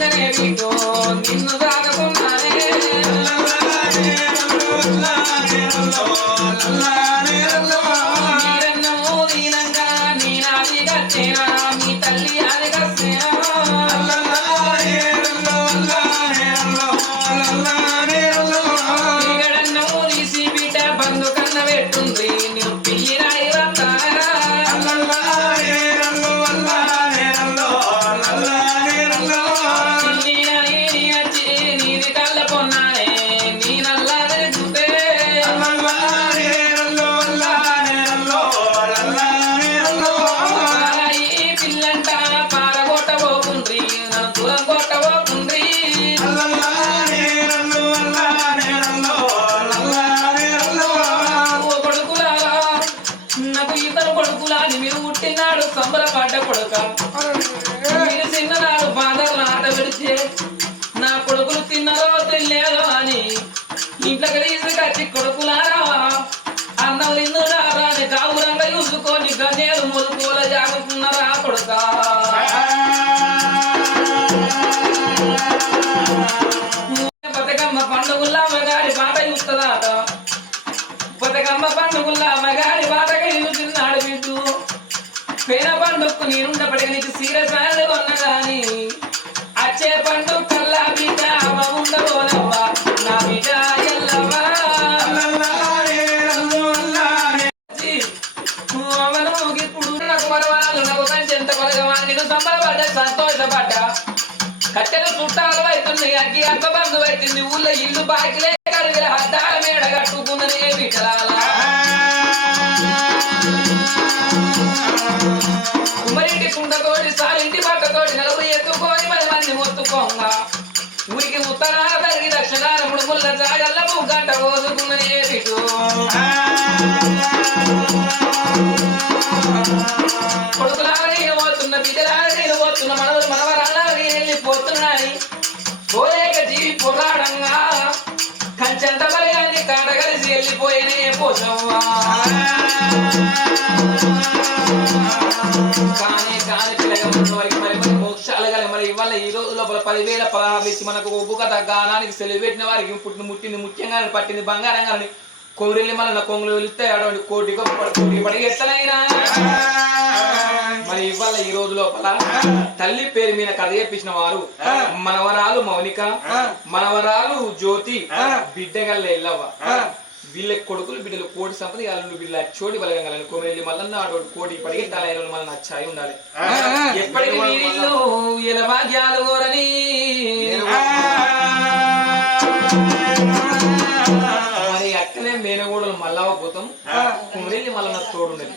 తాగకుండానే veto నిన్ను తాగకుండానే మీరన్నమో దీనంగా నీ నాది గచ్చేనా మీ తల్లి అది గచ్చేనా మీగడన్నమో తీసి బిడ్డ బంధు కన్న పెట్టుంది నువ్వు పిల్లి రాయి నీది కళ్ళ పొన్నానే నీ నల్లారే చూపే పిల్లంట పారగొట్టబోకుండ్రి నన్ను దూరం కొట్టబోకుండ్రి ఓ కొడుకులారా నాకు ఇతను కొడుకులాని మీరు పుట్టినాడు సంబరపడ్డ కొడుక మీరు చిన్ననాడు బాధలు ఆట పెడితే నా కొడుకులు తిన్నారో తెలియదో అని ఇంట్లోకి తీసుకొచ్చి కొడుకులారా అన్నం తిన్నారా అని కావురంగా చూసుకొని గన్నేరు మొలుకోల జాగుతున్నారా కొడుక బతుకమ్మ పండుగల్లా మగాడి బాట చూస్తుందాట బతుకమ్మ పండుగల్లా మగాడి బాటగా చూస్తున్నాడు బిడ్డు పేన పండుగకు నేనుండపడిగా నీకు సీరసాలు కొన్నదాని అచ్చే పండు కల్లా బిడ్డ అవ ఉండబోదవ్వా నా బిడ్డ ఎల్లవా అవను ఇప్పుడు నాకు మరవాళ్ళు నాకు కంచి ఎంత కొలగవా నేను సంబరపడ్డా సంతోషపడ్డా కట్టెలు చుట్టాలు అవుతుంది అగ్గి అక్క బంధు అవుతుంది ఊళ్ళో ఇల్లు బాకిలే కడిగిన అద్దాల మేడ కట్టుకున్నదే బిడ్డలాల కుమరింటి కుండతోటి సారింటి బట్టతోటి నలుగురు ఎత్తుకొని 10 మంది మొత్తుకోంగా ఊరికి ఉత్తరాల తరిగి దక్షిణాల ముడుముల జాగల్ల ముగ్గంట పోసుకున్నదే బిడ్డు కొడుకులాగా నేను పోతున్న బిడ్డలాగా నేను పోతున్న మనవరు మనవరాళ్ళగా నేను వెళ్ళిపోతున్నాయి పోలేక జీవి పోరాడంగా కంచంత బలిగాన్ని కాట కలిసి వెళ్ళిపోయినే పోసవ్వా కానీ పిల్లగా వారికి మరి మోక్షాలు కల మరి ఇవాళ ఈ రోజు లోపల 10,000 పదహారులు ఇచ్చి మనకు ఒప్పుక గానానికి సెలవు పెట్టిన వారికి పుట్టిన ముట్టింది ముఖ్యంగా పట్టింది బంగారంగా కొగురెల్లి మళ్ళీ కొంగులు వెళ్తే అటువంటి కోటి పడిగి ఎత్తనైనా మరి ఇవాళ ఈ రోజు లోపల తల్లి పేరు మీద కథ చెప్పించిన వారు మనవరాలు మౌనిక మనవరాలు జ్యోతి బిడ్డగల్ల ఎల్లవ్వ వీళ్ళ కొడుకులు బిడ్డలు కోటి సంపద వాళ్ళు వీళ్ళ చోటి బలగలని కొమిరెల్లి మల్లన్న అటువంటి కోటి పడిగి తల మన నచ్చాయి ఉండాలి ఎప్పటికీ వీరిల్లు ఇలా భాగ్యాలు కోరని మరి అక్కనే మేనగోడలు మల్లవ పోతాం కొమిరెల్లి మల్లన్న తోడున్నది